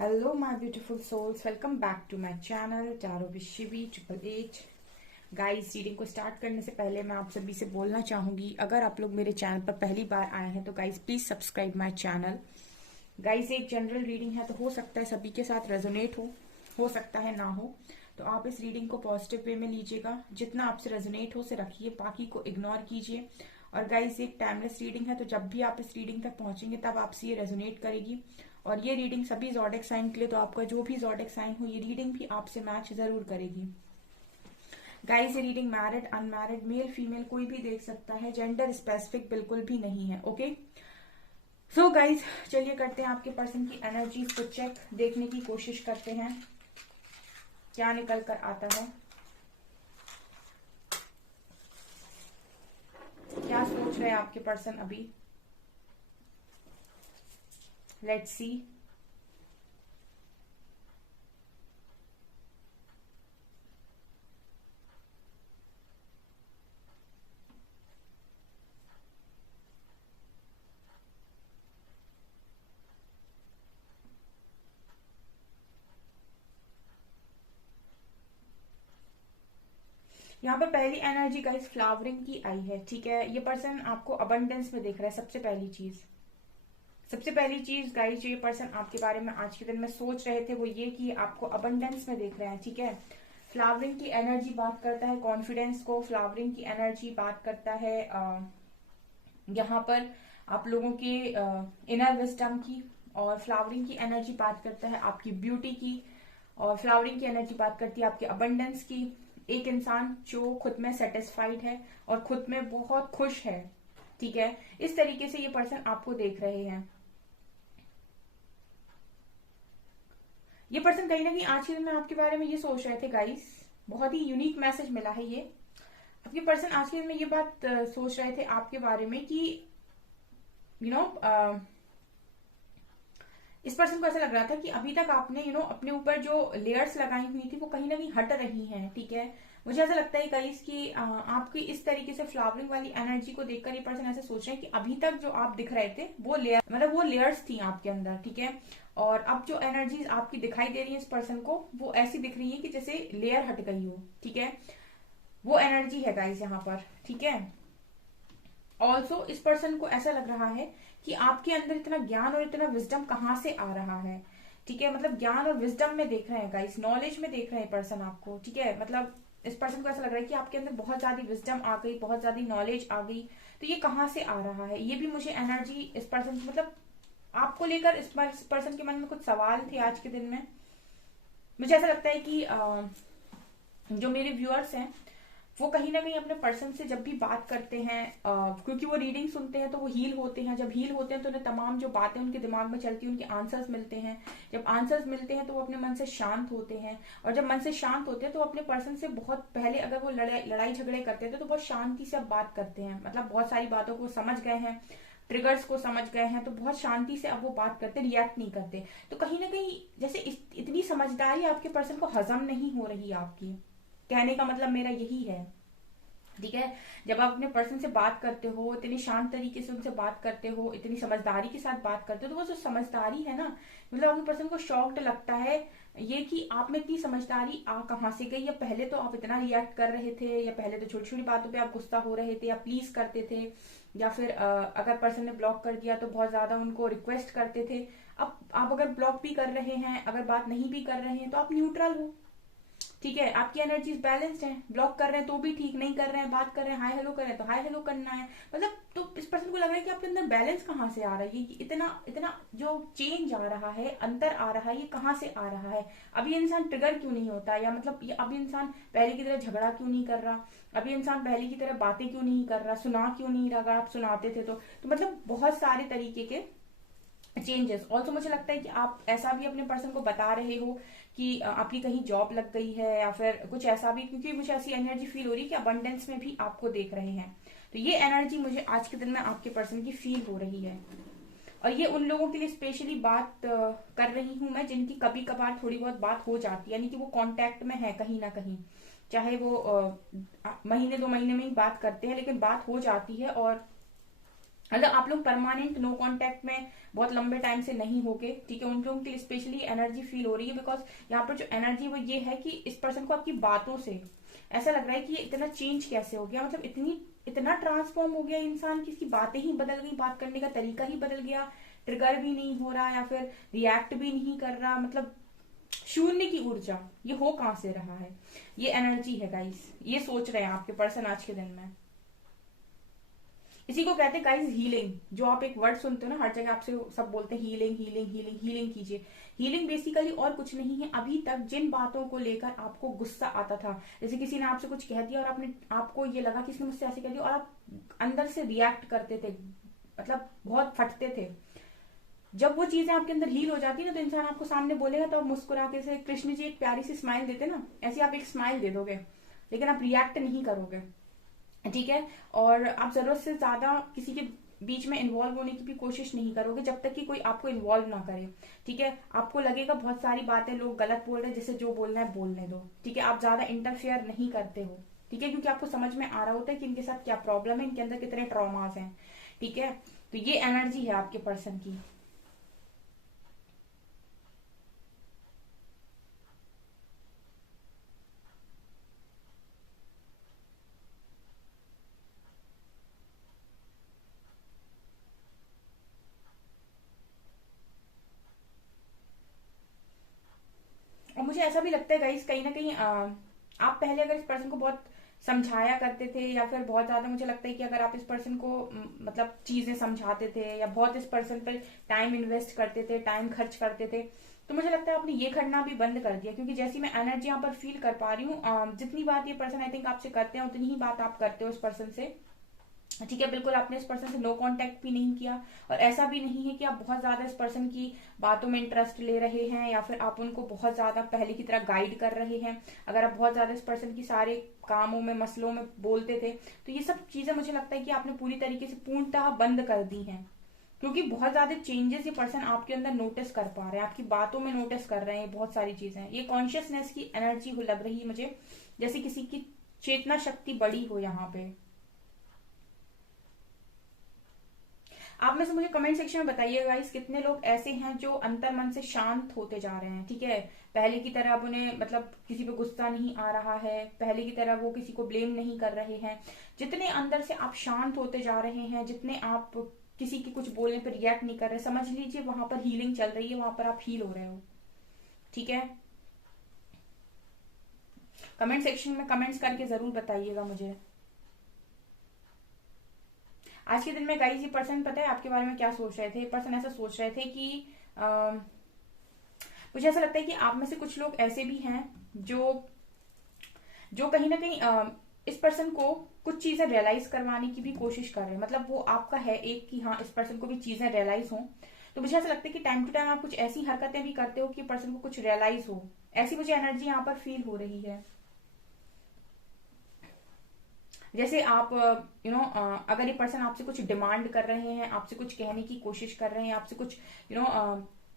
Hello my beautiful souls, welcome back to my channel tarot with Shivi 888। Guys, reading को start करने से पहले मैं आप सभी से बोलना चाहूंगी, अगर आप लोग मेरे चैनल पर पहली बार आए हैं तो guys please subscribe my channel. Guys, एक जनरल रीडिंग है तो हो सकता है सभी के साथ रेजोनेट हो सकता है ना हो। तो आप इस रीडिंग को पॉजिटिव वे में लीजिएगा, जितना आपसे रेजोनेट हो से रखिए, बाकी को इग्नोर कीजिए। और गाइस, एक टाइमलेस रीडिंग है तो जब भी आप इस रीडिंग तक पहुंचेंगे तब आपसे ये रेजोनेट करेगी। और ये रीडिंग सभी ज़ोडिक साइन के लिए, तो आपका जो भी ज़ोडिक साइन हो ये रीडिंग भी आपसे मैच जरूर करेगी। गाइस, ये reading married unmarried male female कोई भी देख सकता है, जेंडर स्पेसिफिक बिल्कुल भी नहीं है। ओके, सो गाइस, चलिए करते हैं आपके पर्सन की एनर्जीज को चेक, देखने की कोशिश करते हैं क्या निकल कर आता है, क्या सोच रहे हैं आपके पर्सन अभी। Let's see. यहाँ पे पहली एनर्जी गाइस फ्लावरिंग की आई है। ठीक है, ये पर्सन आपको अबंडेंस में देख रहा है। सबसे पहली चीज गाइस, जो ये पर्सन आपके बारे में आज के दिन में सोच रहे थे वो ये कि आपको अबंडेंस में देख रहे हैं। ठीक है, फ्लावरिंग की एनर्जी बात करता है कॉन्फिडेंस को, फ्लावरिंग की एनर्जी बात करता है यहाँ पर आप लोगों के इनर विजडम की, और फ्लावरिंग की एनर्जी बात करता है आपकी ब्यूटी की, और फ्लावरिंग की एनर्जी बात करती है आपके अबंडेंस की। एक इंसान जो खुद में सेटिस्फाइड है और खुद में बहुत खुश है। ठीक है, इस तरीके से ये पर्सन आपको देख रहे हैं। ये पर्सन कहीं ना कहीं आज के दिन में आपके बारे में ये सोच रहे थे गाइस। बहुत ही यूनिक मैसेज मिला है ये। आपके पर्सन आज के दिन में ये बात सोच रहे थे आपके बारे में कि यू नो इस पर्सन को ऐसा लग रहा था कि अभी तक आपने अपने ऊपर जो लेयर्स लगाई हुई थी वो कहीं ना कहीं हट रही हैं। ठीक है, मुझे ऐसा लगता है गाइस कि आपकी इस तरीके से फ्लावरिंग वाली एनर्जी को देखकर ये पर्सन ऐसे सोच रहे हैं कि अभी तक जो आप दिख रहे थे वो लेयर, मतलब वो लेयर्स थी आपके अंदर। ठीक है, और अब जो एनर्जीज आपकी दिखाई दे रही है इस पर्सन को, वो ऐसी दिख रही है कि जैसे लेयर हट गई हो। ठीक है, वो एनर्जी है गाइस यहाँ पर। ठीक है, ऑल्सो इस पर्सन को ऐसा लग रहा है कि आपके अंदर इतना ज्ञान और इतना विजडम कहाँ से आ रहा है। ठीक है, मतलब ज्ञान और विजडम में देख रहे हैं गाइस, नॉलेज में देख रहे हैं पर्सन आपको। ठीक है, मतलब इस पर्सन को ऐसा लग रहा है कि आपके अंदर बहुत ज्यादा विजडम आ गई, बहुत ज्यादा नॉलेज आ गई। तो ये कहाँ से आ रहा है, ये भी मुझे एनर्जी इस पर्सन की, मतलब आपको लेकर इस पर्सन के मन में कुछ सवाल थे आज के दिन में। मुझे ऐसा लगता है कि जो मेरे व्यूअर्स हैं वो कहीं ना कहीं अपने पर्सन से जब भी बात करते हैं, क्योंकि वो रीडिंग सुनते हैं तो वो हील होते हैं। जब हील होते हैं तो उन्हें तमाम जो बातें उनके दिमाग में चलती हैं उनके आंसर्स मिलते हैं। जब आंसर्स मिलते हैं तो वो अपने मन से शांत होते हैं, और जब मन से शांत होते हैं तो अपने पर्सन से बहुत पहले, अगर वो लड़ाई झगड़े करते थे तो बहुत शांति से अब बात करते हैं। मतलब बहुत सारी बातों को समझ गए हैं, ट्रिगर्स को समझ गए हैं, तो बहुत शांति से अब वो बात करते, रिएक्ट नहीं करते। तो कहीं ना कहीं जैसे इतनी समझदारी आपके पर्सन को हजम नहीं हो रही आपकी, कहने का मतलब मेरा यही है। ठीक है, जब आप अपने पर्सन से बात करते हो, इतनी शांत तरीके से उनसे बात करते हो, इतनी समझदारी के साथ बात करते हो, तो वो जो समझदारी है ना, मतलब अपने पर्सन को शॉक्ड लगता है ये कि आप में इतनी समझदारी आ कहाँ से गई। या पहले तो आप इतना रिएक्ट कर रहे थे, या पहले तो छोटी छोटी बातों पे आप गुस्सा हो रहे थे या प्लीज करते थे, या फिर अगर पर्सन ने ब्लॉक कर दिया तो बहुत ज्यादा उनको रिक्वेस्ट करते थे। अब आप अगर ब्लॉक भी कर रहे हैं, अगर बात नहीं भी कर रहे हैं, तो आप न्यूट्रल हो। ठीक है, आपकी एनर्जीज बैलेंस्ड है। ब्लॉक कर रहे हैं तो भी ठीक, नहीं कर रहे हैं, बात कर रहे हैं, हाय हेलो कर रहे हैं तो हाय हेलो करना है। मतलब तो इस पर्सन को लग रहा है कि आपके अंदर बैलेंस कहाँ से आ रहा है, ये इतना इतना जो चेंज आ रहा है, अंतर आ रहा है, ये कहाँ से आ रहा है। अभी इंसान ट्रिगर क्यों नहीं होता, या मतलब ये अभी इंसान पहले की तरह झगड़ा क्यों नहीं कर रहा, अभी इंसान पहले की तरह बातें क्यों नहीं कर रहा, सुना क्यों नहीं रहा, अगर आप सुनाते थे तो मतलब बहुत सारे तरीके के चेंजेस। ऑल्सो मुझे लगता है कि आप ऐसा भी अपने पर्सन को बता रहे हो कि आपकी कहीं जॉब लग गई है, या फिर कुछ ऐसा भी, क्योंकि मुझे ऐसी एनर्जी फील हो रही है कि अबंडेंस में भी आपको देख रहे हैं। तो ये एनर्जी मुझे आज के दिन में आपके पर्सन की फील हो रही है। और ये उन लोगों के लिए स्पेशली बात कर रही हूं मैं जिनकी कभी कभार थोड़ी बहुत बात हो जाती है, यानी कि वो कांटेक्ट में है कहीं ना कहीं, चाहे वो महीने 2 महीने में ही बात करते हैं, लेकिन बात हो जाती है। और मतलब आप लोग परमानेंट नो कांटेक्ट में बहुत लंबे टाइम से नहीं होगे, ठीक है, उन लोगों के लिए स्पेशली एनर्जी फील हो रही है। बिकॉज यहाँ पर जो एनर्जी वो ये है कि इस पर्सन को आपकी बातों से ऐसा लग रहा है कि ये इतना चेंज कैसे हो गया, मतलब इतना ट्रांसफॉर्म हो गया इंसान की इसकी बातें ही बदल गई, बात करने का तरीका ही बदल गया, ट्रिगर भी नहीं हो रहा या फिर रिएक्ट भी नहीं कर रहा, मतलब शून्य की ऊर्जा, ये हो कहां से रहा है, ये एनर्जी है गाइस, ये सोच रहे हैं आपके पर्सन आज के दिन में। इसी को कहते हैं गाइस हीलिंग। जो आप एक वर्ड सुनते हो ना हर जगह, आपसे सब बोलते हैं हीलिंग हीलिंग हीलिंग हीलिंग कीजिए। हीलिंग बेसिकली और कुछ नहीं है, अभी तक जिन बातों को लेकर आपको गुस्सा आता था, जैसे किसी ने आपसे कुछ कह दिया और आपने आपको ये लगा कि इसने मुझसे ऐसे कह दिया और आप अंदर से रिएक्ट करते थे, मतलब बहुत फटते थे, जब वो चीजें आपके अंदर हील हो जाती है ना तो इंसान आपको सामने बोलेगा तो आप मुस्कुरा के, से कृष्ण जी एक प्यारी सी स्माइल देते ना, ऐसी आप एक स्माइल दे दोगे, लेकिन आप रिएक्ट नहीं करोगे, ठीक है। और आप जरूरत से ज्यादा किसी के बीच में इन्वॉल्व होने की भी कोशिश नहीं करोगे जब तक कि कोई आपको इन्वॉल्व ना करे, ठीक है। आपको लगेगा बहुत सारी बातें लोग गलत बोल रहे हैं, जिसे जो बोलना है बोलने दो, ठीक है। आप ज्यादा इंटरफेयर नहीं करते हो, ठीक है, क्योंकि आपको समझ में आ रहा होता है कि इनके साथ क्या प्रॉब्लम है, इनके अंदर कितने ट्रॉमास हैं, ठीक है। तो ये एनर्जी है आपके पर्सन की। और मुझे ऐसा भी लगता है गाइस कहीं ना कहीं आप पहले अगर इस पर्सन को बहुत समझाया करते थे या फिर बहुत ज्यादा, मुझे लगता है कि अगर आप इस पर्सन को मतलब चीजें समझाते थे या बहुत इस पर्सन पर टाइम इन्वेस्ट करते थे, टाइम खर्च करते थे, तो मुझे लगता है आपने ये करना भी बंद कर दिया। क्योंकि जैसी मैं एनर्जी यहाँ पर फील कर पा रही हूँ, जितनी बात ये पर्सन आई थिंक आपसे करते हैं उतनी ही बात आप करते हो इस पर्सन से, ठीक है। बिल्कुल आपने इस पर्सन से नो कांटेक्ट भी नहीं किया, और ऐसा भी नहीं है कि आप बहुत ज्यादा इस पर्सन की बातों में इंटरेस्ट ले रहे हैं या फिर आप उनको बहुत ज्यादा पहले की तरह गाइड कर रहे हैं। अगर आप बहुत ज्यादा इस पर्सन की सारे कामों में मसलों में बोलते थे, तो ये सब चीजें मुझे लगता है कि आपने पूरी तरीके से पूर्णतः बंद कर दी हैं। क्योंकि बहुत ज्यादा चेंजेस ये पर्सन आपके अंदर नोटिस कर पा रहे हैं, आपकी बातों में नोटिस कर रहे हैं, बहुत सारी चीजें, ये कॉन्शियसनेस की एनर्जी लग रही है मुझे, जैसे किसी की चेतना शक्ति बड़ी हो यहाँ पे। आप में से मुझे कमेंट सेक्शन में बताइएगा गाइस कितने लोग ऐसे हैं जो अंतर मन से शांत होते जा रहे हैं, ठीक है। पहले की तरह अब उन्हें मतलब किसी पे गुस्सा नहीं आ रहा है, पहले की तरह वो किसी को ब्लेम नहीं कर रहे हैं। जितने अंदर से आप शांत होते जा रहे हैं, जितने आप किसी के कुछ बोलने पर रिएक्ट नहीं कर रहे, समझ लीजिए वहां पर हीलिंग चल रही है, वहां पर आप हील हो रहे हो, ठीक है। कमेंट सेक्शन में कमेंट्स करके जरूर बताइएगा मुझे। आज के दिन में गाइस ये पर्सन पता है आपके बारे में क्या सोच रहे थे, पर्सन ऐसा सोच रहे थे कि मुझे ऐसा लगता है कि आप में से कुछ लोग ऐसे भी हैं जो जो कहीं ना कहीं इस पर्सन को कुछ चीजें रियलाइज करवाने की भी कोशिश कर रहे हैं। मतलब वो आपका है एक कि हाँ इस पर्सन को भी चीजें रियलाइज हो, तो मुझे ऐसा लगता है कि टाइम टू टाइम आप कुछ ऐसी हरकतें भी करते हो कि पर्सन को कुछ रियलाइज हो, ऐसी मुझे एनर्जी यहाँ पर फील हो रही है। जैसे आप अगर ये पर्सन आपसे कुछ डिमांड कर रहे हैं, आपसे कुछ कहने की कोशिश कर रहे हैं, आपसे कुछ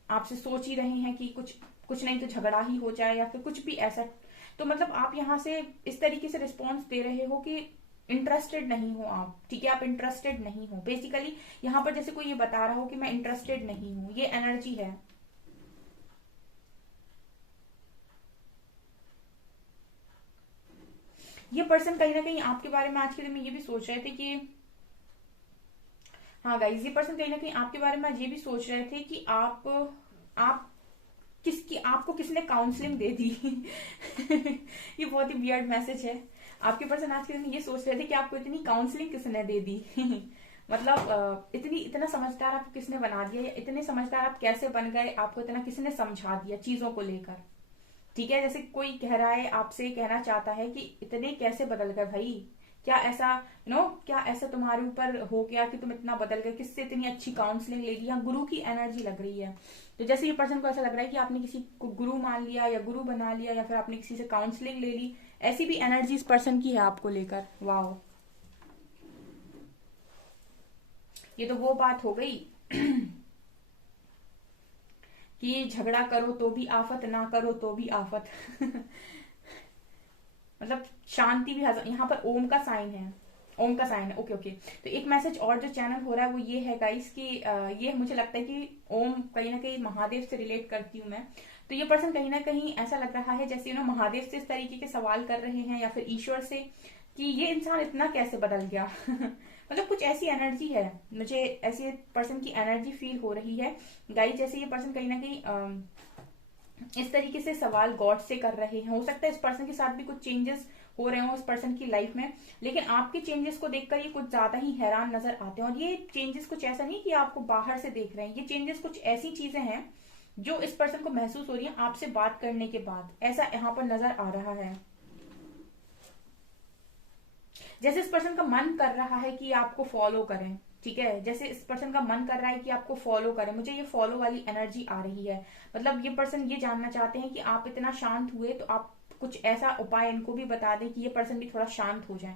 आपसे सोच ही रहे हैं कि कुछ कुछ नहीं तो झगड़ा ही हो जाए या फिर कुछ भी ऐसा, तो मतलब आप यहाँ से इस तरीके से रिस्पॉन्स दे रहे हो कि इंटरेस्टेड नहीं हो आप, ठीक है, आप इंटरेस्टेड नहीं हो बेसिकली। यहाँ पर जैसे कोई ये बता रहा हो कि मैं इंटरेस्टेड नहीं हूँ, ये एनर्जी है। ये पर्सन कहीं ना कहीं आपके बारे में आज के दिन में ये भी सोच रहे थे कि हाँ गाइज, ये पर्सन कहीं ना कहीं आपके बारे में आज ये भी सोच रहे थे कि आप किसकी आपको किसने काउंसलिंग दे दी ये बहुत ही वियर्ड मैसेज है। आपके पर्सन आज के दिन ये सोच रहे थे कि आपको इतनी काउंसलिंग किसने दे दी मतलब इतनी इतना समझदार आपको किसने बना दिया, या इतने समझदार आप कैसे बन गए, आपको इतना किसने समझा दिया चीजों को लेकर, ठीक है। जैसे कोई कह रहा है आपसे, कहना चाहता है कि इतने कैसे बदल गए भाई, क्या ऐसा क्या ऐसा तुम्हारे ऊपर हो गया कि तुम इतना बदल गए, किससे इतनी अच्छी काउंसलिंग ले ली। यहाँ गुरु की एनर्जी लग रही है, तो जैसे ये पर्सन को ऐसा लग रहा है कि आपने किसी को गुरु मान लिया या गुरु बना लिया या फिर आपने किसी से काउंसलिंग ले ली, ऐसी भी एनर्जी इस पर्सन की है आपको लेकर। वाह, ये तो वो बात हो गई कि झगड़ा करो तो भी आफत, ना करो तो भी आफत मतलब शांति भी यहाँ पर ओम का साइन है, ओम का साइन है, ओके ओके। तो एक मैसेज और जो चैनल हो रहा है वो ये है गाइस कि ये मुझे लगता है कि ओम कहीं ना कहीं महादेव से रिलेट करती हूँ मैं। तो ये पर्सन कहीं ना कहीं ऐसा लग रहा है जैसे महादेव से इस तरीके के सवाल कर रहे हैं या फिर ईश्वर से कि ये इंसान इतना कैसे बदल गया। मतलब कुछ ऐसी एनर्जी है, मुझे ऐसे पर्सन की एनर्जी फील हो रही है गाइस, जैसे ये पर्सन कहीं ना कहीं इस तरीके से सवाल गॉड से कर रहे हैं। हो सकता है इस पर्सन के साथ भी कुछ चेंजेस हो रहे हो उस पर्सन की लाइफ में, लेकिन आपके चेंजेस को देखकर ये कुछ ज्यादा ही हैरान नजर आते हैं। और ये चेंजेस कुछ ऐसा नहीं कि आपको बाहर से देख रहे हैं, ये चेंजेस कुछ ऐसी चीजें हैं जो इस पर्सन को महसूस हो रही है आपसे बात करने के बाद, ऐसा यहाँ पर नजर आ रहा है। जैसे इस पर्सन का मन कर रहा है कि आपको फॉलो करें, ठीक है, जैसे इस पर्सन का मन कर रहा है कि आपको फॉलो करें। मुझे ये फॉलो वाली एनर्जी आ रही है। मतलब ये पर्सन ये जानना चाहते हैं कि आप इतना शांत हुए तो आप कुछ ऐसा उपाय इनको भी बता दें कि ये पर्सन भी थोड़ा शांत हो जाए,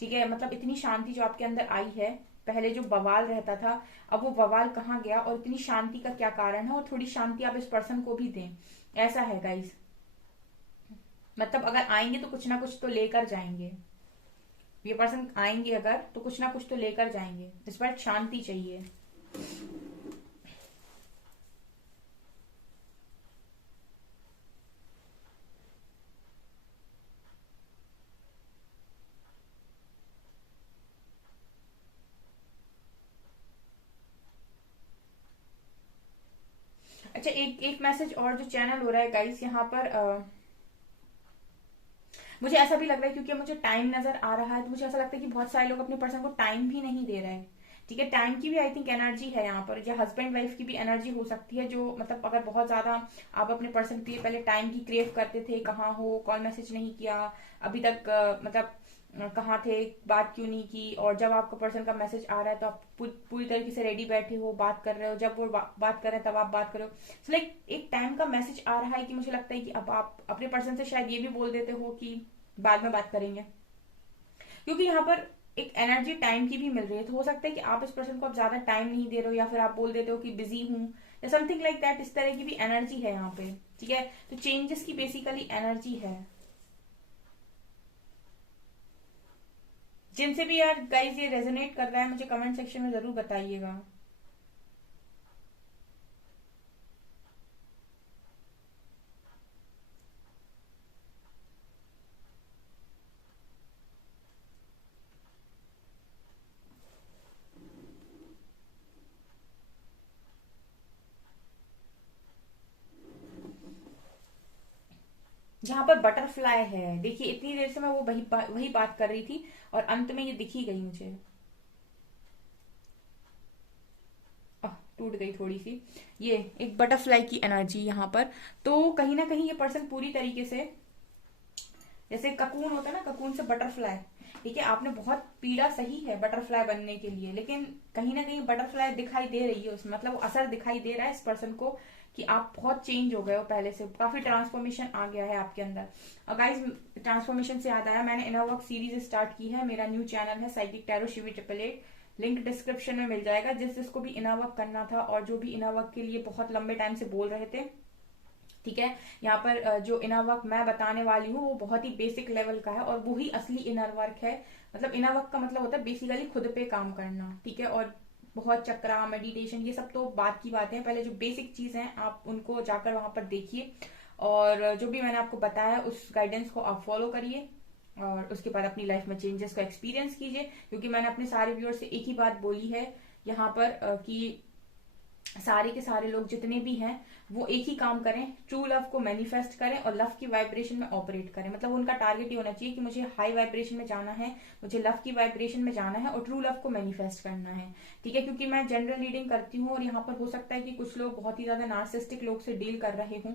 ठीक है। मतलब इतनी शांति जो आपके अंदर आई है, पहले जो बवाल रहता था अब वो बवाल कहाँ गया और इतनी शांति का क्या कारण है, और थोड़ी शांति आप इस पर्सन को भी दें, ऐसा है गाइस। मतलब अगर आएंगे तो कुछ ना कुछ तो लेकर जाएंगे, ये पर्सन आएंगे अगर तो कुछ ना कुछ तो लेकर जाएंगे, इस बार शांति चाहिए। अच्छा, एक एक मैसेज और जो चैनल हो रहा है गाइस यहाँ पर मुझे ऐसा भी लग रहा है क्योंकि मुझे टाइम नजर आ रहा है, तो मुझे ऐसा लगता है कि बहुत सारे लोग अपने पर्सन को टाइम भी नहीं दे रहे हैं, ठीक है। टाइम की भी आई थिंक एनर्जी है यहाँ पर, या हस्बैंड वाइफ की भी एनर्जी हो सकती है, जो मतलब अगर बहुत ज्यादा आप अपने पर्सन के लिए पहले टाइम की क्रेव करते थे, कहाँ हो, कॉल मैसेज नहीं किया अभी तक, मतलब कहाँ थे, बात क्यों नहीं की, और जब आपका पर्सन का मैसेज आ रहा है तो आप पूरी तरीके से रेडी बैठे हो, बात कर रहे हो, जब वो बात कर रहे हैं तब आप बात करो। सो लाइक एक टाइम का मैसेज आ रहा है कि मुझे लगता है कि अब आप अपने पर्सन से शायद ये भी बोल देते हो कि बाद में बात करेंगे, क्योंकि यहाँ पर एक एनर्जी टाइम की भी मिल रही है। तो हो सकता है कि आप इस पर्सन को अब ज्यादा टाइम नहीं दे रहे हो, या फिर आप बोल देते हो कि बिजी हूँ या समथिंग लाइक दैट, इस तरह की भी एनर्जी है यहाँ पे, ठीक है। तो चेंजेस की बेसिकली एनर्जी है। जिनसे भी यार गाइज ये रेजोनेट कर रहा है मुझे कमेंट सेक्शन में जरूर बताइएगा। यहाँ पर बटरफ्लाई है, देखिए इतनी देर से मैं वो वही बात कर रही थी और अंत में ये दिखी गई मुझे, टूट गई थोड़ी सी। ये एक बटरफ्लाई की एनर्जी यहाँ पर। तो कहीं ना कहीं ये पर्सन पूरी तरीके से, जैसे ककून होता है ना, ककून से बटरफ्लाई, ठीक है, आपने बहुत पीड़ा सही है बटरफ्लाई बनने के लिए, लेकिन कहीं ना कहीं बटरफ्लाई दिखाई दे रही है उसमें, मतलब वो असर दिखाई दे रहा है इस पर्सन को कि आप बहुत चेंज हो गए हो, पहले से काफी ट्रांसफॉर्मेशन आ गया है आपके अंदर। और गाइस, ट्रांसफॉर्मेशन से याद आया, मैंने इनर वर्क सीरीज स्टार्ट की है, मेरा न्यू चैनल है psychic tarot Shivi 888, link description में मिल जाएगा। जिसको भी इनर वर्क करना था और जो भी इनर वर्क के लिए बहुत लंबे टाइम से बोल रहे थे, ठीक है, यहाँ पर जो इनर वर्क मैं बताने वाली हूँ वो बहुत ही बेसिक लेवल का है और वो ही असली इनर वर्क है। मतलब इनर वर्क का मतलब होता है बेसिकली खुद पे काम करना, ठीक है। और बहुत चक्रा मेडिटेशन ये सब तो बात की बातें हैं, पहले जो बेसिक चीज है आप उनको जाकर वहां पर देखिए, और जो भी मैंने आपको बताया उस गाइडेंस को आप फॉलो करिए, और उसके बाद अपनी लाइफ में चेंजेस को एक्सपीरियंस कीजिए। क्योंकि मैंने अपने सारे व्यूअर्स से एक ही बात बोली है यहाँ पर कि सारे के सारे लोग जितने भी हैं वो एक ही काम करें, ट्रू लव को मैनिफेस्ट करें और लव की वाइब्रेशन में ऑपरेट करें। मतलब उनका टारगेट ये होना चाहिए कि मुझे हाई वाइब्रेशन में जाना है, मुझे लव की वाइब्रेशन में जाना है और ट्रू लव को मैनिफेस्ट करना है, ठीक है। क्योंकि मैं जनरल रीडिंग करती हूँ और यहाँ पर हो सकता है कि कुछ लोग बहुत ही ज्यादा नार्सिस्टिक लोग से डील कर रहे हों,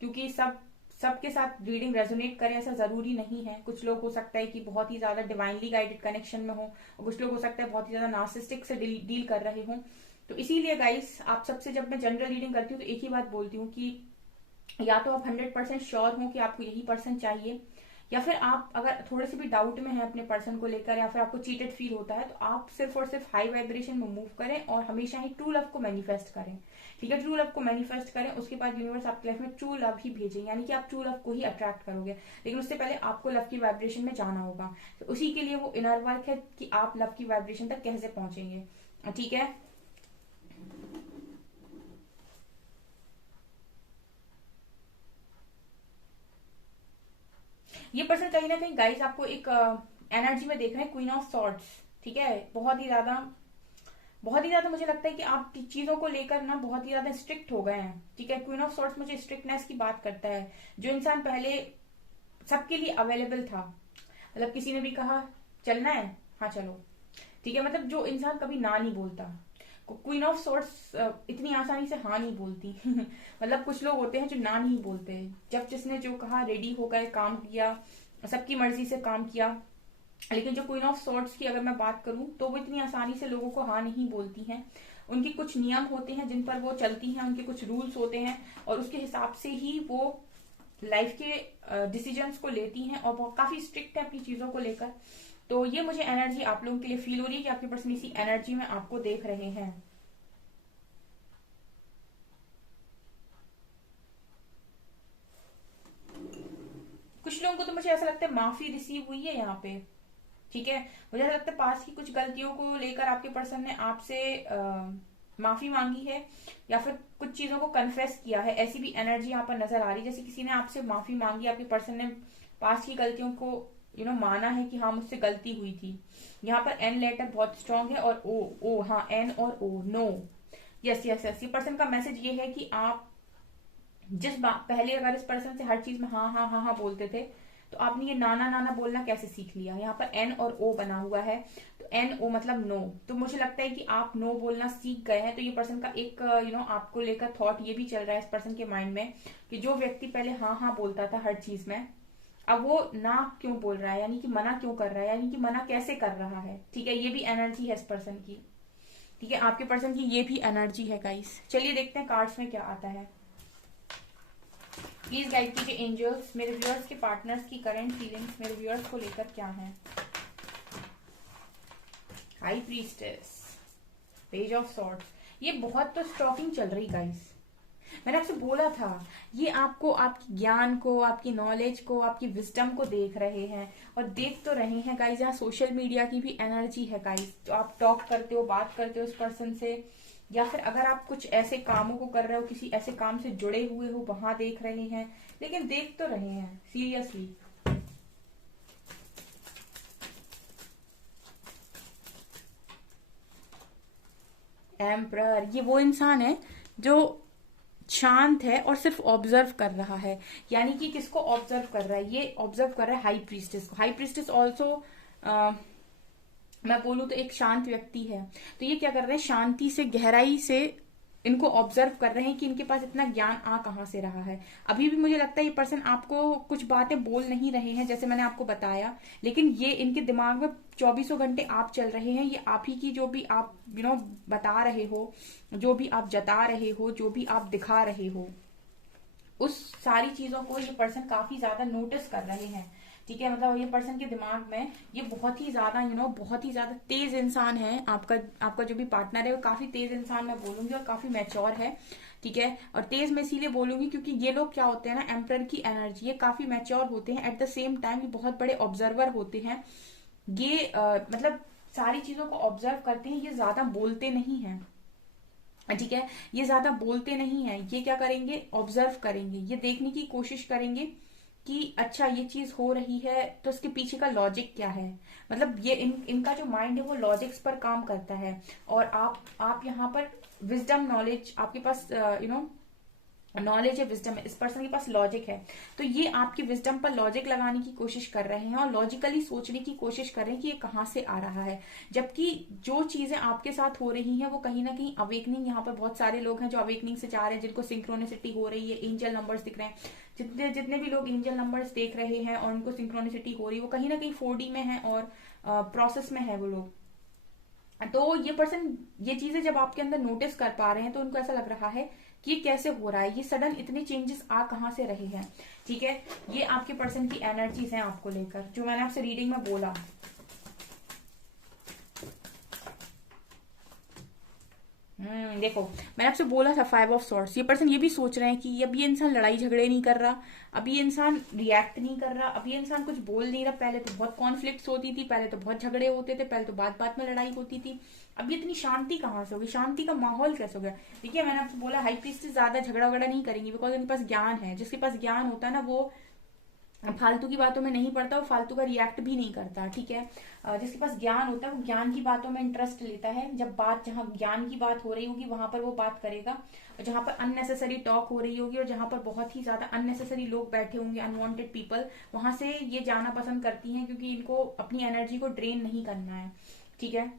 क्योंकि सबके साथ रीडिंग रेजोनेट करे ऐसा जरूरी नहीं है। कुछ लोग हो सकता है कि बहुत ही ज्यादा डिवाइनली गाइडेड कनेक्शन में हो, और कुछ लोग हो सकता है बहुत ही ज्यादा नार्सिस्टिक से डील कर रहे हों। तो इसीलिए गाइस, आप सबसे जब मैं जनरल रीडिंग करती हूँ तो एक ही बात बोलती हूँ कि या तो आप 100% श्योर हो कि आपको यही पर्सन चाहिए, या फिर आप अगर थोड़े से भी डाउट में है अपने पर्सन को लेकर, या फिर आपको चीटेड फील होता है, तो आप सिर्फ और सिर्फ हाई वाइब्रेशन में मूव करें और हमेशा ही ट्रू लव को मैनिफेस्ट करें, ठीक है। ट्रू लव को मैनिफेस्ट करें, उसके बाद यूनिवर्स आपकी लाइफ में ट्रू लव ही भेजेंगे, यानी कि आप ट्रू लव को ही अट्रैक्ट करोगे। लेकिन उससे पहले आपको लव की वाइब्रेशन में जाना होगा। तो उसी के लिए वो इनर वर्क है कि आप लव की वाइब्रेशन तक कैसे पहुंचेंगे। ठीक है। ये पर्सन कहीं ना कहीं गाइस आपको एक एनर्जी में देख रहे हैं, क्वीन ऑफ सॉर्ड्स। ठीक है। बहुत ही ज्यादा मुझे लगता है कि आप चीजों को लेकर ना बहुत ही ज्यादा स्ट्रिक्ट हो गए हैं। ठीक है। क्वीन ऑफ सॉर्ड्स मुझे स्ट्रिक्टनेस की बात करता है। जो इंसान पहले सबके लिए अवेलेबल था, मतलब किसी ने भी कहा चलना है, हाँ चलो, ठीक है, मतलब जो इंसान कभी ना नहीं बोलता। क्वीन ऑफ सॉर्ड्स इतनी आसानी से हाँ नहीं बोलती मतलब कुछ लोग होते हैं जो ना नहीं बोलते, जब जिसने जो कहा रेडी हो गए, काम किया, सबकी मर्जी से काम किया। लेकिन जो क्वीन ऑफ सॉर्ड्स की अगर मैं बात करूं तो वो इतनी आसानी से लोगों को हाँ नहीं बोलती हैं। उनके कुछ नियम होते हैं जिन पर वो चलती हैं, उनके कुछ रूल्स होते हैं, और उसके हिसाब से ही वो लाइफ के डिसीजंस को लेती हैं, और वो काफी स्ट्रिक्ट है अपनी चीजों को लेकर। तो ये मुझे एनर्जी आप लोगों के लिए फील हो रही है कि आपके पर्सन इसी एनर्जी में आपको देख रहे हैं। कुछ लोगों को तो मुझे ऐसा लगता है माफी रिसीव हुई है यहाँ पे। ठीक है। मुझे ऐसा लगता है पास की कुछ गलतियों को लेकर आपके पर्सन ने आपसे माफी मांगी है, या फिर कुछ चीजों को कन्फेस किया है। ऐसी भी एनर्जी यहाँ पर नजर आ रही है, जैसे किसी ने आपसे माफी मांगी, आपके पर्सन ने पास की गलतियों को माना है कि हाँ मुझसे गलती हुई थी। यहाँ पर एन लेटर बहुत स्ट्रांग है, और ओ ओ हाँ एन और O no. Yes yes yes, ये पर्सन का मैसेज ये है कि आप जिस बात पहले अगर इस पर्सन से हर चीज में हाँ हाँ हाँ हाँ बोलते थे, तो आपने ये नाना नाना बोलना कैसे सीख लिया। यहाँ पर एन और ओ बना हुआ है, तो एन ओ मतलब नो। तो मुझे लगता है कि आप नो बोलना सीख गए हैं। तो ये पर्सन का एक आपको लेकर थॉट ये भी चल रहा है इस पर्सन के माइंड में, कि जो व्यक्ति पहले हाँ हाँ बोलता था हर चीज में, अब वो ना क्यों बोल रहा है, यानी कि मना क्यों कर रहा है, यानी कि मना कैसे कर रहा है। ठीक है। ये भी एनर्जी है इस पर्सन की। ठीक है। आपके पर्सन की ये भी एनर्जी है गाइस। चलिए देखते हैं कार्ड्स में क्या आता है। प्लीज गाइड कीजिए एंजल्स, मेरे व्यूअर्स के पार्टनर्स की करंट फीलिंग्स मेरे व्यूअर्स को लेकर क्या है। High priestess, page of swords, ये बहुत तो स्टॉकिंग चल रही गाइस। मैंने आपसे बोला था, ये आपको आपकी ज्ञान को, आपकी नॉलेज को, आपकी विजडम को देख रहे हैं, और देख तो रहे हैं गाइस। यहाँ सोशल मीडिया की भी एनर्जी है गाइस। तो आप टॉक करते हो, बात करते हो उस पर्सन से, या फिर अगर आप कुछ ऐसे कामों को कर रहे हो, किसी ऐसे काम से जुड़े हुए हो, वहां देख रहे हैं। लेकिन देख तो रहे हैं सीरियसली। एम्परर, ये वो इंसान है जो शांत है और सिर्फ ऑब्जर्व कर रहा है। यानी कि किसको ऑब्जर्व कर रहा है, ये ऑब्जर्व कर रहा है हाई प्रीस्टेस को। हाई प्रीस्टेस ऑल्सो मैं बोलूं तो एक शांत व्यक्ति है। तो ये क्या कर रहे हैं, शांति से, गहराई से इनको ऑब्जर्व कर रहे हैं कि इनके पास इतना ज्ञान आ कहां से रहा है। अभी भी मुझे लगता है ये पर्सन आपको कुछ बातें बोल नहीं रहे हैं, जैसे मैंने आपको बताया, लेकिन ये इनके दिमाग में 24 घंटे आप चल रहे हैं। ये आप ही की जो भी आप बता रहे हो, जो भी आप जता रहे हो, जो भी आप दिखा रहे हो, उस सारी चीजों को ये पर्सन काफी ज्यादा नोटिस कर रहे हैं। ठीक है। मतलब ये पर्सन के दिमाग में ये बहुत ही ज्यादा बहुत ही ज्यादा तेज इंसान है। आपका जो भी पार्टनर है वो काफी तेज इंसान मैं बोलूंगी, और काफी मैच्योर है। ठीक है। और तेज मैं इसीलिए बोलूंगी क्योंकि ये लोग क्या होते हैं ना, एम्परर की एनर्जी, ये काफी मैच्योर होते हैं। एट द सेम टाइम ये बहुत बड़े ऑब्जर्वर होते हैं। ये मतलब सारी चीजों को ऑब्जर्व करते हैं, ये ज्यादा बोलते नहीं है। ठीक है। ये ज्यादा बोलते नहीं है। ये क्या करेंगे, ऑब्जर्व करेंगे, ये देखने की कोशिश करेंगे कि अच्छा ये चीज हो रही है तो इसके पीछे का लॉजिक क्या है। मतलब ये इनका जो माइंड है वो लॉजिक्स पर काम करता है। और आप यहाँ पर विजडम, नॉलेज आपके पास नॉलेज है, विजडम है, इस पर्सन के पास लॉजिक है। तो ये आपकी विजडम पर लॉजिक लगाने की कोशिश कर रहे हैं, और लॉजिकली सोचने की कोशिश कर रहे हैं कि ये कहाँ से आ रहा है। जबकि जो चीजें आपके साथ हो रही हैं वो कहीं ना कहीं अवेकनिंग, यहाँ पर बहुत सारे लोग हैं जो अवेकनिंग से जा रहे हैं, जिनको सिंक्रोनिसिटी हो रही है, एंजल नंबर्स दिख रहे हैं। जितने जितने भी लोग एंजल नंबर्स देख रहे हैं और उनको सिंक्रोनिसिटी हो रही है, वो कहीं ना कहीं 4D में है और प्रोसेस में है वो लोग। तो ये पर्सन ये चीजें जब आपके अंदर नोटिस कर पा रहे हैं, तो उनको ऐसा लग रहा है कि ये कैसे हो रहा है, ये सडन इतने चेंजेस आ कहां से रहे हैं। ठीक है। ये आपके पर्सन की एनर्जीज हैं आपको लेकर, जो मैंने आपसे रीडिंग में बोला। देखो, मैंने आपसे बोला था 5 ऑफ सॉर्ड्स। ये पर्सन ये भी सोच रहे हैं कि अब ये इंसान लड़ाई झगड़े नहीं कर रहा, अब ये इंसान रिएक्ट नहीं कर रहा, अब ये इंसान कुछ बोल नहीं रहा। पहले तो बहुत कॉन्फ्लिक्ट्स होती थी, पहले तो बहुत झगड़े होते थे, पहले तो बात बात में लड़ाई होती थी। अब ये इतनी शांति कहाँ से होगी, शांति का माहौल कैसे हो गया। देखिए, मैंने आपसे बोला हाई प्रीस्टेस ज्यादा झगड़ा वगड़ा नहीं करेंगी, बिकॉज उनके पास ज्ञान है। जिसके पास ज्ञान होता है ना, वो फालतू की बातों में नहीं पड़ता, वो फालतू का रिएक्ट भी नहीं करता, ठीक है। जिसके पास ज्ञान होता है वो ज्ञान की बातों में इंटरेस्ट लेता है। जब बात, जहाँ ज्ञान की बात हो रही होगी वहां पर वो बात करेगा, और जहां पर अननेसेसरी टॉक हो रही होगी और जहां पर बहुत ही ज्यादा अननेसेसरी लोग बैठे होंगे, अनवांटेड पीपल, वहां से ये जाना पसंद करती हैं, क्योंकि इनको अपनी एनर्जी को ड्रेन नहीं करना है, ठीक है।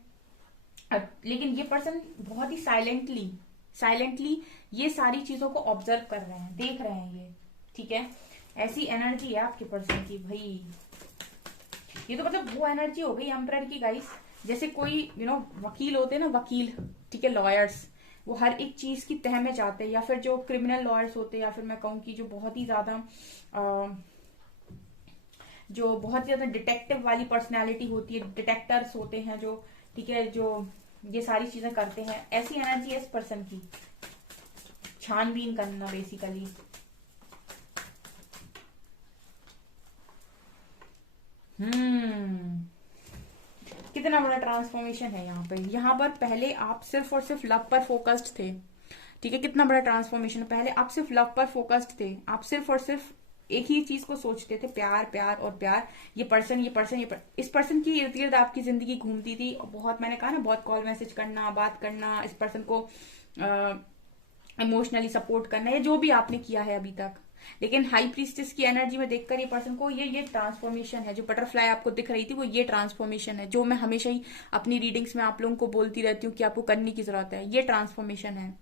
लेकिन ये पर्सन बहुत ही साइलेंटली साइलेंटली ये सारी चीजों को ऑब्जर्व कर रहे हैं, देख रहे हैं ये, ठीक है। ऐसी एनर्जी है आपके पर्सन की भाई। ये तो मतलब वो एनर्जी हो गई एम्परर की गाइस। जैसे कोई वकील होते हैं ना, वकील, ठीक है, लॉयर्स, वो हर एक चीज की तह में जाते हैं। या फिर जो क्रिमिनल लॉयर्स होते हैं, या फिर मैं कहूँ कि जो बहुत ही ज्यादा डिटेक्टिव वाली पर्सनैलिटी होती है, डिटेक्टर्स होते हैं जो, ठीक है, जो ये सारी चीजें करते हैं, ऐसी एनर्जी है इस पर्सन की। छानबीन करना बेसिकली। कितना बड़ा ट्रांसफॉर्मेशन है यहाँ पे। यहाँ पर पहले आप सिर्फ और सिर्फ लव पर फोकस्ड थे, ठीक है। कितना बड़ा ट्रांसफॉर्मेशन है। पहले आप सिर्फ लव पर फोकस्ड थे, आप सिर्फ और सिर्फ एक ही चीज को सोचते थे, प्यार प्यार और प्यार। इस पर्सन की इर्द गिर्द आपकी जिंदगी घूमती थी। और बहुत, मैंने कहा ना, बहुत कॉल मैसेज करना, बात करना, इस पर्सन को इमोशनली सपोर्ट करना, या जो भी आपने किया है अभी तक। लेकिन हाई प्रीस्टेस की एनर्जी में देखकर ये पर्सन को ये ट्रांसफॉर्मेशन है। जो बटरफ्लाई आपको दिख रही थी, वो ये ट्रांसफॉर्मेशन है, जो मैं हमेशा ही अपनी रीडिंग्स में आप लोगों को बोलती रहती हूँ कि आपको करने की जरूरत है। ये ट्रांसफॉर्मेशन है।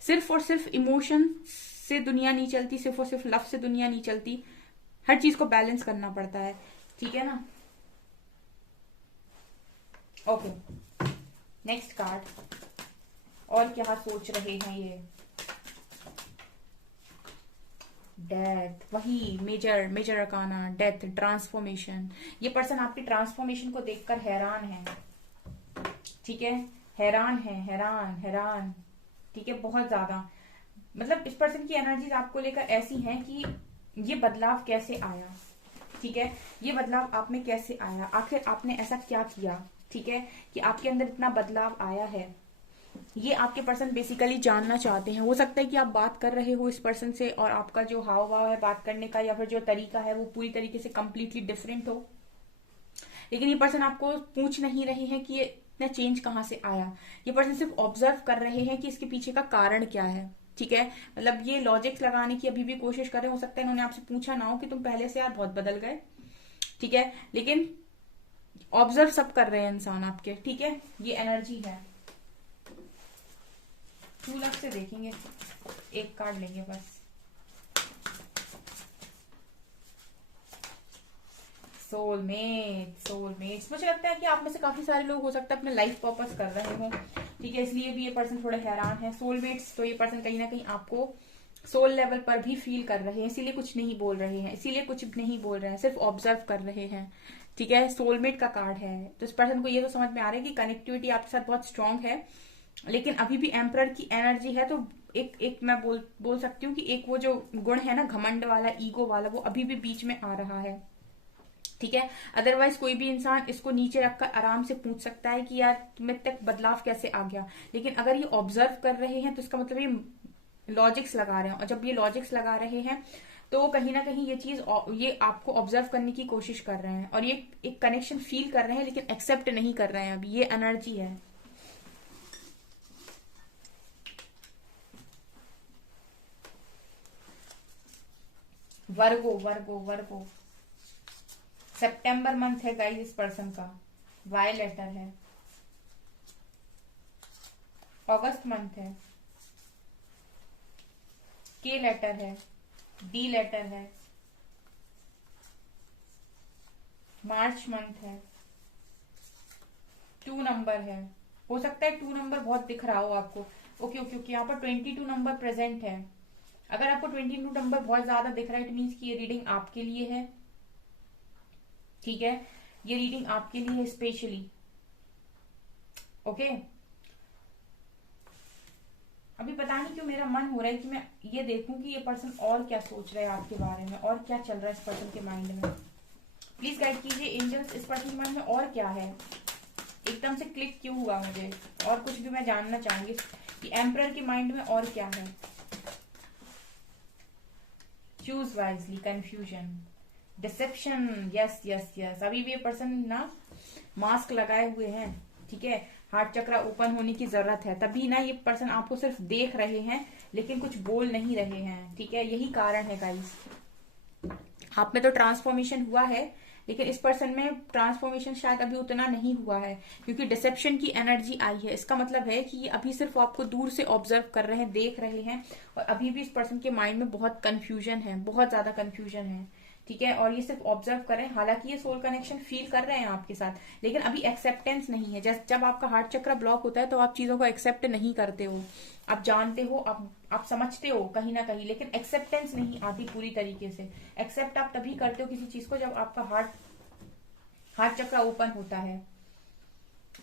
सिर्फ और सिर्फ इमोशन से दुनिया नहीं चलती, सिर्फ और सिर्फ लव से दुनिया नहीं चलती। हर चीज को बैलेंस करना पड़ता है, ठीक है ना। Okay, next card. और क्या सोच रहे हैं ये। डेथ, वही मेजर अकाना, डेथ, ट्रांसफॉर्मेशन। ये पर्सन आपकी ट्रांसफॉर्मेशन को देखकर हैरान है, ठीक है। हैरान है, हैरान, ठीक है, बहुत ज्यादा। मतलब इस पर्सन की एनर्जीज आपको लेकर ऐसी हैं कि ये बदलाव कैसे आया, ठीक है। ये बदलाव आप में कैसे आया, आखिर आपने ऐसा क्या किया, ठीक है, कि आपके अंदर इतना बदलाव आया है। ये आपके पर्सन बेसिकली जानना चाहते हैं। हो सकता है कि आप बात कर रहे हो इस पर्सन से और आपका जो हाव भाव है बात करने का, या फिर जो तरीका है, वो पूरी तरीके से कंप्लीटली डिफरेंट हो। लेकिन ये पर्सन आपको पूछ नहीं रहे हैं कि ये इतना चेंज कहाँ से आया। ये पर्सन सिर्फ ऑब्जर्व कर रहे हैं कि इसके पीछे का कारण क्या है, ठीक है। मतलब ये लॉजिक्स लगाने की अभी भी कोशिश कर रहे हैं। हो सकता है इन्होंने आपसे पूछा ना हो कि तुम पहले से यार बहुत बदल गए, ठीक है, लेकिन ऑब्जर्व सब कर रहे हैं इंसान आपके, ठीक है। ये एनर्जी है। 2 लख से देखेंगे, एक कार्ड लेंगे बस। सोलमेट, मुझे लगता है कि आप में से काफी सारे लोग हो सकता है अपने लाइफ पर्पस कर रहे हो, ठीक है, इसलिए भी ये पर्सन थोड़े हैरान है। सोलमेट्स, तो ये पर्सन कहीं ना कहीं आपको सोल लेवल पर भी फील कर रहे हैं, इसीलिए कुछ नहीं बोल रहे हैं, सिर्फ ऑब्जर्व कर रहे हैं, ठीक है। सोलमेट का कार्ड है, तो इस पर्सन को ये तो समझ में आ रहा है कि कनेक्टिविटी आपके साथ बहुत स्ट्रांग है, लेकिन अभी भी एम्परर की एनर्जी है। तो एक मैं बोल सकती हूँ कि एक वो जो गुण है ना, घमंड वाला, ईगो वाला, वो अभी भी बीच में आ रहा है, ठीक है। अदरवाइज कोई भी इंसान इसको नीचे रखकर आराम से पूछ सकता है कि यार तुम्हें तक बदलाव कैसे आ गया। लेकिन अगर ये ऑब्जर्व कर रहे हैं तो इसका मतलब ये लॉजिक्स लगा रहे हैं, और जब ये लॉजिक्स लगा रहे हैं तो कहीं ना कहीं ये आपको ऑब्जर्व करने की कोशिश कर रहे हैं, और ये एक कनेक्शन फील कर रहे हैं, लेकिन एक्सेप्ट नहीं कर रहे हैं अभी। ये एनर्जी है। वर्गो सितंबर मंथ है गाइस इस पर्सन का, वाई लेटर है। अगस्त मंथ है, के लेटर है, डी लेटर है। मार्च मंथ है, 2 नंबर है। हो सकता है 2 नंबर बहुत दिख रहा हो आपको। ओके, यहाँ पर 22 नंबर प्रेजेंट है। अगर आपको 22 नंबर बहुत ज्यादा दिख रहा है, इट मीन्स कि ये रीडिंग आपके लिए है, ठीक है। ये रीडिंग आपके लिए है स्पेशली, ओके। अभी पता नहीं क्यों मेरा मन हो रहा है कि मैं ये देखूं कि ये पर्सन और क्या सोच रहा है आपके बारे में, और क्या चल रहा है इस पर्सन के माइंड में। प्लीज गाइड कीजिए एंजल्स, इस पर्सन के माइंड में और क्या है। एकदम से क्लिक क्यों हुआ मुझे, और कुछ भी मैं जानना चाहूंगी कि एम्परर के माइंड में और क्या है। Choose wisely, confusion, deception, yes yes yes. अभी भी ये पर्सन ना मास्क लगाए हुए हैं, ठीक है। हार्ट चक्र ओपन होने की जरूरत है, तभी ना ये पर्सन आपको सिर्फ देख रहे हैं लेकिन कुछ बोल नहीं रहे हैं, ठीक है। यही कारण है गाइस। आप में तो ट्रांसफॉर्मेशन हुआ है, लेकिन इस पर्सन में ट्रांसफॉर्मेशन शायद अभी उतना नहीं हुआ है, क्योंकि डिसेप्शन की एनर्जी आई है। इसका मतलब है कि ये अभी सिर्फ आपको दूर से ऑब्जर्व कर रहे हैं, देख रहे हैं, और अभी भी इस पर्सन के माइंड में बहुत कंफ्यूजन है, बहुत ज्यादा कंफ्यूजन है, ठीक है। और ये सिर्फ ऑब्जर्व कर रहे हैं, हालांकि ये सोल कनेक्शन फील कर रहे हैं आपके साथ, लेकिन अभी एक्सेप्टेंस नहीं है। जब आपका हार्ट चक्र ब्लॉक होता है तो आप चीजों को एक्सेप्ट नहीं करते हो, आप जानते हो, आप समझते हो कहीं ना कहीं, लेकिन एक्सेप्टेंस नहीं आती पूरी तरीके से। एक्सेप्ट आप तभी करते हो किसी चीज को जब आपका हार्ट चक्र ओपन होता है।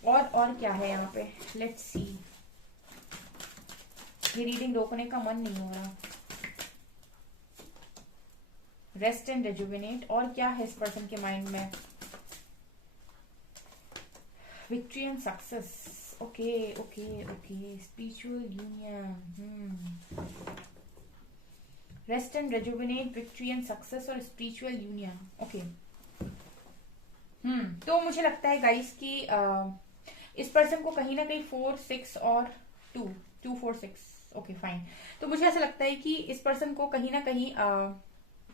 और क्या है यहाँ पे, लेट्स सी। ये रीडिंग रोकने का मन नहीं हो रहा। रेस्ट एंड रेजुविनेट, और क्या है इस पर्सन के माइंड में। Victory and success, okay okay okay. Spiritual union, rest and rejuvenate, victory and success और स्पिरिचुअल यूनियन, ओके। तो मुझे लगता है गाइस कि इस पर्सन को कहीं ना कहीं 4 6 और 2 2 4 6, ओके फाइन। तो मुझे ऐसा लगता है कि इस पर्सन को कहीं ना कहीं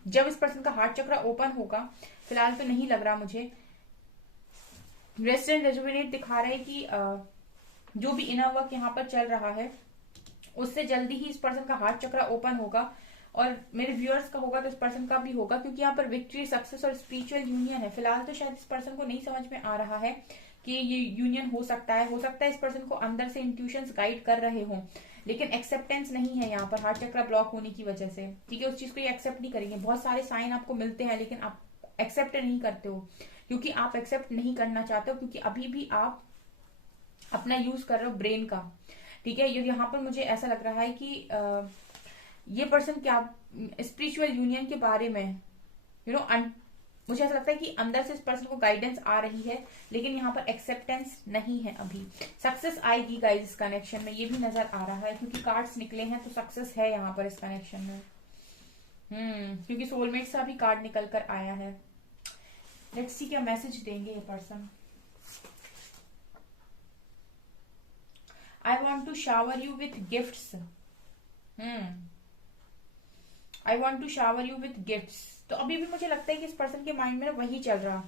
जब इस पर्सन का हार्ट चक्र ओपन होगा, फिलहाल तो नहीं लग रहा मुझे। रेस्ट एंड रेजुविनेट दिखा रहा है कि जो भी इनर वर्क यहाँ पर चल रहा है उससे जल्दी ही इस पर्सन का हार्ट चक्र ओपन होगा, और मेरे व्यूअर्स का होगा तो इस पर्सन का भी होगा, क्योंकि यहाँ पर विक्ट्री, सक्सेस और स्पिरिचुअल यूनियन है। फिलहाल तो शायद इस पर्सन को नहीं समझ में आ रहा है कि ये यूनियन हो सकता है इस पर्सन को अंदर से इंट्यूशंस गाइड कर रहे हों, लेकिन एक्सेप्टेंस नहीं है यहाँ पर हार्ट चक्र ब्लॉक होने की वजह से, ठीक है। उस चीज को ये एक्सेप्ट नहीं करेंगे। बहुत सारे साइन आपको मिलते हैं लेकिन आप एक्सेप्ट नहीं करते हो, क्योंकि आप एक्सेप्ट नहीं करना चाहते हो, क्योंकि अभी भी आप अपना यूज कर रहे हो ब्रेन का, ठीक है। यहाँ पर मुझे ऐसा लग रहा है कि ये पर्सन क्या स्पिरिचुअल यूनियन के बारे में मुझे ऐसा लगता है कि अंदर से इस पर्सन को गाइडेंस आ रही है, लेकिन यहाँ पर एक्सेप्टेंस नहीं है अभी। सक्सेस आएगी गाइस इस कनेक्शन में, ये भी नजर आ रहा है, क्योंकि कार्ड्स निकले हैं तो सक्सेस है यहाँ पर इस कनेक्शन में। क्योंकि सोलमेट से अभी कार्ड निकल कर आया है। लेट्स सी क्या मैसेज देंगे ये person. I want to shower you with gifts, I want to shower you with gifts. तो अभी भी मुझे लगता है कि इस पर्सन के माइंड में वही चल रहा,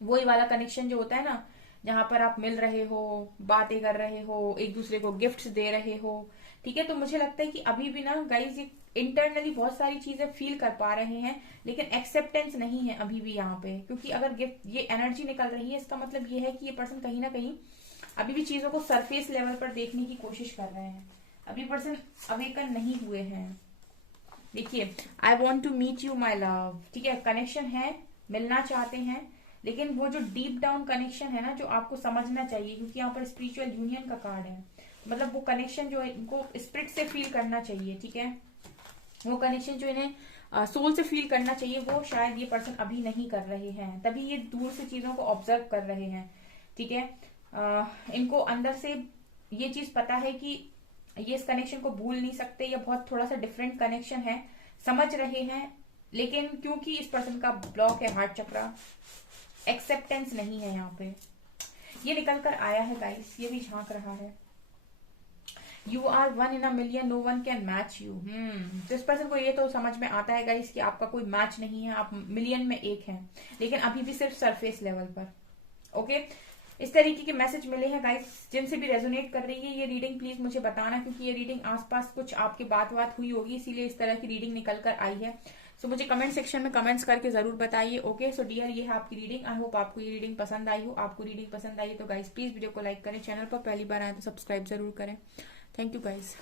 वही वाला कनेक्शन जो होता है ना, जहां पर आप मिल रहे हो, बातें कर रहे हो, एक दूसरे को गिफ्ट्स दे रहे हो, ठीक है। तो मुझे लगता है कि अभी भी ना गाइज ये इंटरनली बहुत सारी चीजें फील कर पा रहे हैं, लेकिन एक्सेप्टेंस नहीं है अभी भी यहाँ पे, क्योंकि अगर गिफ्ट ये एनर्जी निकल रही है, इसका मतलब ये है कि ये पर्सन कहीं ना कहीं अभी भी चीजों को सरफेस लेवल पर देखने की कोशिश कर रहे हैं। अभी पर्सन अवेकन नहीं हुए हैं। देखिए, I want to meet you my love, ठीक है, कनेक्शन है, मिलना चाहते हैं, लेकिन वो जो डीप डाउन कनेक्शन है ना, जो आपको समझना चाहिए, क्योंकि यहाँ पर स्पिरिचुअल यूनियन का कार्ड है, मतलब वो कनेक्शन जो है इनको स्पिरिट से फील करना चाहिए, ठीक है। वो कनेक्शन जो इन्हें सोल से फील करना चाहिए, वो शायद ये पर्सन अभी नहीं कर रहे हैं, तभी ये दूर से चीजों को ऑब्जर्व कर रहे हैं, ठीक है। इनको अंदर से ये चीज पता है कि ये इस कनेक्शन को भूल नहीं सकते, या बहुत थोड़ा सा डिफरेंट कनेक्शन है, समझ रहे हैं, लेकिन क्योंकि इस पर्सन का ब्लॉक है हार्ट चक्र, एक्सेप्टेंस नहीं है यहाँ पे। ये निकल कर आया है गाइस, ये भी झांक रहा है। You are 1 in a million, no one can match you. तो इस पर्सन को ये तो समझ में आता है गाइस कि आपका कोई मैच नहीं है, आप मिलियन में एक हैं, लेकिन अभी भी सिर्फ सरफेस लेवल पर, ओके। इस तरीके के मैसेज मिले हैं गाइस, जिनसे भी रेजोनेट कर रही है ये रीडिंग, प्लीज मुझे बताना, क्योंकि ये रीडिंग आसपास कुछ आपके बात हुई होगी, इसीलिए इस तरह की रीडिंग निकल कर आई है। सो मुझे कमेंट सेक्शन में कमेंट्स करके जरूर बताइए, ओके। सो डियर, ये है आपकी रीडिंग। आई होप आपको ये रीडिंग पसंद आई हो। आपको रीडिंग पसंद आई तो गाइस प्लीज वीडियो को लाइक करें, चैनल पर पहली बार आए तो सब्सक्राइब जरूर करें। Thank you guys.